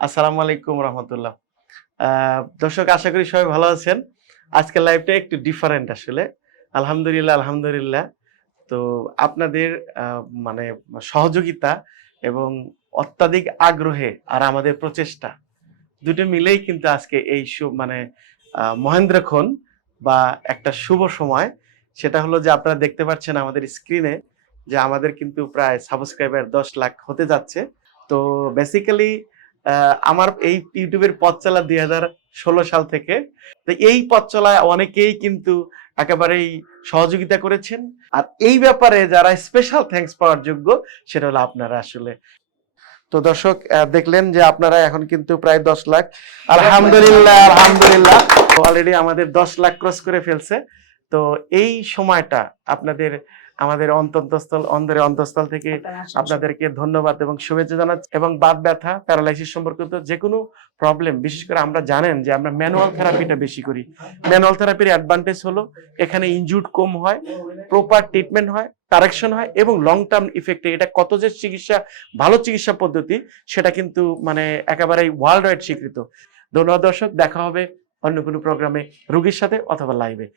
আসসালামু আলাইকুম রহমতুল্লাহ। দর্শক, আশা করি সবাই ভালো আছেন। আজকের লাইভটা একটু ডিফারেন্ট আসলে। আলহামদুলিল্লাহ আলহামদুলিল্লাহ। তো আপনাদের মানে সহযোগিতা এবং অত্যাধিক আগ্রহে আর আমাদের প্রচেষ্টা দুটো মিলেই কিন্তু আজকে এই মানে মহেন্দ্রক্ষণ বা একটা শুভ সময়। সেটা হলো যে আপনারা দেখতে পাচ্ছেন আমাদের স্ক্রিনে যে আমাদের কিন্তু প্রায় সাবস্ক্রাইবার দশ লাখ হতে যাচ্ছে। তো বেসিক্যালি আমার এই ইউটিউবের পথ চলা দুই হাজার ষোলো সাল থেকে। তো এই পথ চলায় অনেকেই কিন্তু একেবারেই সহযোগিতা করেছেন। আর এই ব্যাপারে যারা স্পেশাল থ্যাঙ্কস পাওয়ার যোগ্য, সেটা হলো আপনারা আসলে। তো দর্শক দেখলেন যে আপনারা এখন কিন্তু প্রায় দশ লাখ। আলহামদুলিল্লাহ আলহামদুলিল্লাহ। অলরেডি আমাদের দশ লাখ ক্রস করে ফেলছে। তো এই সময়টা আপনাদের আমাদের অন্তন্তস্থল অন্তরের অন্তঃস্থল থেকে আপনাদেরকে ধন্যবাদ এবং শুভেচ্ছা জানাচ্ছি। এবং বাদ ব্যথা প্যারালাইসিস সম্পর্কিত যে কোনো প্রবলেম বিশেষ করে আমরা জানেন যে আমরা ম্যানুয়াল থেরাপিটা বেশি করি। ম্যানুয়াল থেরাপির অ্যাডভান্টেজ হলো এখানে ইনজুড কম হয় প্রপার ট্রিটমেন্ট হয় কারেকশন হয় এবং লং টার্ম ইফেক্টে এটা কত যে চিকিৎসা ভালো চিকিৎসা পদ্ধতি সেটা কিন্তু মানে একেবারেই ওয়ার্ল্ড ওয়াইড স্বীকৃত। ধন্যবাদ দর্শক দেখা হবে অন্য কোনো প্রোগ্রামে রুগীর সাথে অথবা লাইভে